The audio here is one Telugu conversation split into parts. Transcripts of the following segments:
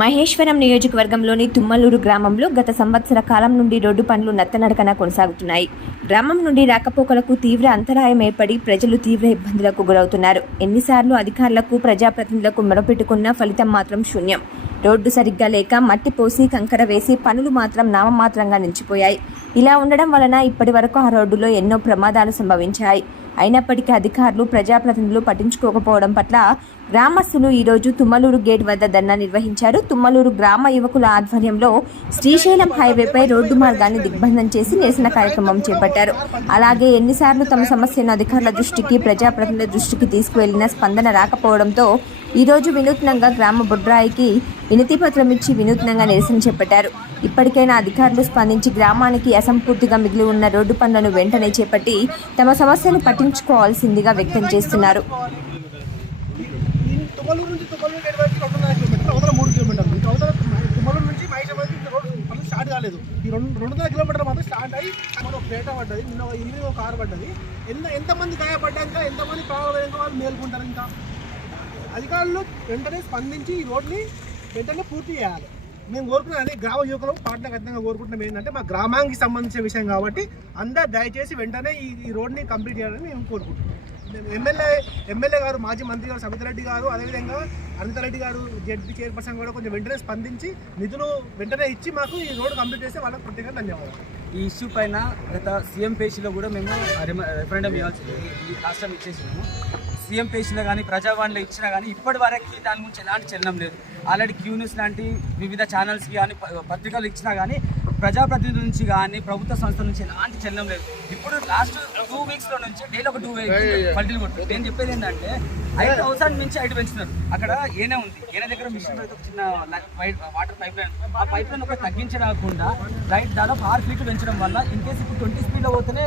మహేశ్వరం నియోజకవర్గంలోని తుమ్మలూరు గ్రామంలో గత సంవత్సర కాలం నుండి రోడ్డు పనులు నత్తనడకన కొనసాగుతున్నాయి. గ్రామం నుండి రాకపోకలకు తీవ్ర అంతరాయం ఏర్పడి ప్రజలు తీవ్ర ఇబ్బందులకు గురవుతున్నారు. ఎన్నిసార్లు అధికారులకు ప్రజాప్రతినిధులకు మొరపెట్టుకున్న ఫలితం మాత్రం శూన్యం. రోడ్డు సరిగ్గా లేక మట్టి పోసి కంకర వేసి పనులు మాత్రం నామమాత్రంగా నిలిచిపోయాయి. ఇలా ఉండడం వలన ఇప్పటి వరకు ఆ రోడ్డులో ఎన్నో ప్రమాదాలు సంభవించాయి. అయినప్పటికీ అధికారులు ప్రజాప్రతినిధులు పట్టించుకోకపోవడం పట్ల గ్రామస్తులు ఈరోజు తుమ్మలూరు గేట్ వద్ద ధర్నా నిర్వహించారు. తుమ్మలూరు గ్రామ యువకుల ఆధ్వర్యంలో శ్రీశైలం హైవేపై రోడ్డు మార్గాన్ని దిగ్బంధం చేసి నిరసన కార్యక్రమం చేపట్టారు. అలాగే ఎన్నిసార్లు తమ సమస్యను అధికారుల దృష్టికి ప్రజాప్రతినిధుల దృష్టికి తీసుకువెళ్ళిన స్పందన రాకపోవడంతో ఈరోజు వినూత్నంగా గ్రామ బుడ్రాయికి వినతి పత్రం ఇచ్చి వినూత్నంగా నిరసన చేపట్టారు ఇప్పటికైనా అధికారులు స్పందించి గ్రామానికి అసంపూర్తిగా మిగిలి ఉన్న రోడ్డు పనులను వెంటనే చేపట్టి తమ సమస్యను పట్టించుకోవాల్సిందిగా వ్యక్తం చేస్తున్నారు ఈ తుమ్మలూరు స్టార్ట్ కాలేదు ఈ రెండు రెండున్నర కిలోమీటర్లు మాత్రం స్టార్ట్ అయ్యి మన ఒక పేట పడ్డది నిన్న ఎనిమిది ఒక కారు పడ్డది ఎంత ఎంతమంది గాయపడ్డాక ఎంతమంది ప్రాణాలు వాళ్ళు మేల్కొంటారు ఇంకా అధికారులు వెంటనే స్పందించి ఈ రోడ్ని వెంటనే పూర్తి చేయాలి. మేము కోరుకున్నది గ్రామ యువకులు పాటన ఖచ్చితంగా కోరుకుంటున్నాం. ఏంటంటే మా గ్రామానికి సంబంధించిన విషయం కాబట్టి అందరు దయచేసి వెంటనే ఈ ఈ రోడ్ని కంప్లీట్ చేయాలని మేము కోరుకుంటున్నాం. మేము ఎమ్మెల్యే ఎమ్మెల్యే గారు మాజీ మంత్రి గారు సబితారెడ్డి గారు అదేవిధంగా అనితారెడ్డి గారు జడ్పీ చైర్పర్సన్ కూడా కొంచెం వెంటనే స్పందించి నిధులు వెంటనే ఇచ్చి మాకు ఈ రోడ్ కంప్లీట్ చేస్తే వాళ్ళకి ప్రత్యేకంగా ధన్యవాదాలు. ఈ ఇష్యూ పైన గత సీఎం పేజీలో కూడా మేము రిఫరెండం ఇవ్వాల్సి ఈ రాష్ట్రం ఇచ్చేసినాము. సీఎం పేజీలో కానీ ప్రజావాణిలో ఇచ్చినా కానీ ఇప్పటి వరకు దాని గురించి ఎలాంటి చలనం లేదు. ఆల్రెడీ క్యూ న్యూస్ లాంటి వివిధ ఛానల్స్కి కానీ పత్రికలు ఇచ్చినా కానీ ప్రజాప్రతినిధుల నుంచి కానీ ప్రభుత్వ సంస్థల నుంచి ఎలాంటి చలనం లేదు. ఇప్పుడు లాస్ట్ టూ వీక్స్లో నుంచి డైలీ ఒక టూ పల్టీలు కొట్టు నేను చెప్పేది ఏంటంటే ఐదు థౌసండ్ నుంచి ఐదు పెంచుతున్నారు. అక్కడ ఏనే ఉంది? ఏనే దగ్గర మిషన్ ఒక చిన్న వాటర్ పైప్ లైన్ ఆ పైప్ లైన్ ఒకటి తగ్గించకుండా రైట్ దాదాపు ఆరు ఫీట్లు పెంచడం వల్ల ఇన్ కేసు ఇప్పుడు ట్వంటీ స్పీడ్లో పోతేనే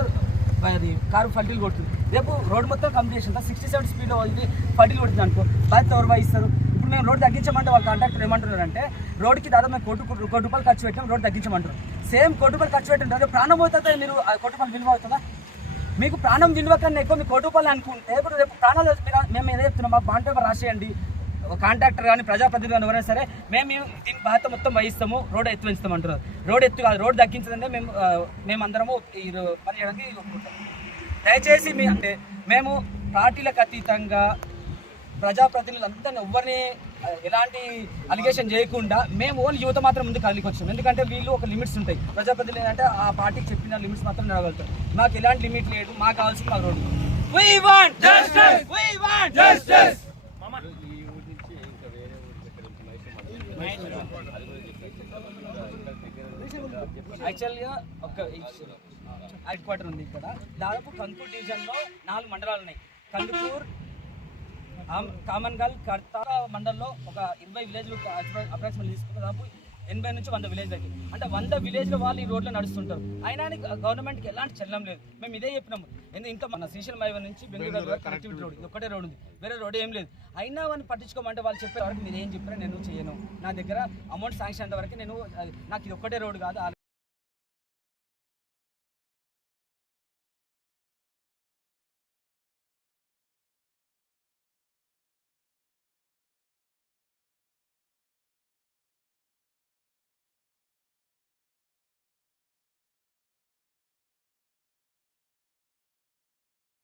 అది కారు ఫల్టీలు కొడుతుంది. రేపు రోడ్ మొత్తం కంప్లీట్ చేసిన సిక్స్టీ సెవెన్ స్పీడ్లో ఇది ఫల్టీలు కొడుతుంది అనుకో. బాధ్యత ఎవరు వహిస్తారు ఇప్పుడు మేము రోడ్ తగ్గించమంటే వాళ్ళ కాంట్రాక్టర్ ఏమంటున్నారంటే రోడ్కి దాదాపు మేము కోటి కోటి రూపాయలు ఖర్చు పెట్టాం రోడ్ తగ్గించమంటారు సేమ్ కోటి రూపాయలు ఖర్చు పెట్టండి ప్రాణం అవుతుంది మీరు ఆ కోటి రూపాయలు విలువ అవుతుందా? మీకు ప్రాణం విలువ కన్నా ఎక్కువ మీ కోటి రూపాయలు అనుకుంటే ఇప్పుడు రేపు ప్రాణాలు మేము ఏదో చెప్తున్నాం మాకు బాండ్ పేపర్ రాసేయండి. ఒక కాంట్రాక్టర్ కానీ ప్రజాప్రతినిధి కానీ ఎవరైనా సరే మేము దీని బాధ్యత మొత్తం వహిస్తాము రోడ్ ఎత్తు పెంచుతాం రోడ్ ఎత్తు కాదు రోడ్ తగ్గించదంటే మేము మేమందరము ఈ పని చేయడానికి దయచేసి మీ అంటే మేము పార్టీలకు అతీతంగా ప్రజాప్రతినిధులు ఎవరిని ఎలాంటి అలిగేషన్ చేయకుండా మేము ఓన్లీ యువత మాత్రం ముందు కలిగి వచ్చాం. ఎందుకంటే వీళ్ళు ఒక లిమిట్స్ ఉంటాయి. ప్రజాప్రతినిధులు అంటే ఆ పార్టీకి చెప్పిన లిమిట్స్ మాత్రం నడగలుగుతాం మాకు ఎలాంటి లిమిట్ లేదు. మాకు కావాల్సింది మాకు road We want justice! We want justice! యాక్చువల్గా ఒక హెడ్ క్వార్టర్ ఉంది ఇక్కడ. దాదాపు కంకూర్ డివిజన్లో నాలుగు మండలాలు ఉన్నాయి. కందుకూర్ కామన్గల్ కర్తా మండల్లో ఒక ఇరవై విలేజ్లు అప్రాక్సిమేట్ తీసుకుంటే దాదాపు ఎనభై నుంచి వంద విలేజ్ దగ్గర అంటే వంద విలేజ్లో వాళ్ళు ఈ రోడ్లో నడుస్తుంటారు. అయినా గవర్నమెంట్కి ఎలాంటి చెల్లం లేదు మేము ఇదే చెప్పినాము ఎందుకు ఇంకా మన శ్రీశైలం హైవే నుంచి బెంగళూరు కనెక్టివిటీ రోడ్ ఇది ఒకటే రోడ్ ఉంది. వేరే రోడ్ ఏం లేదు. అయినా వాళ్ళని పట్టించుకోమంటే వాళ్ళు చెప్పే వరకు మీరు ఏం చెప్పినా నేను చేయను. నా దగ్గర అమౌంట్ శాంక్షన్ అంత వరకు నేను నాకు ఇది ఒక్కటే రోడ్ కాదు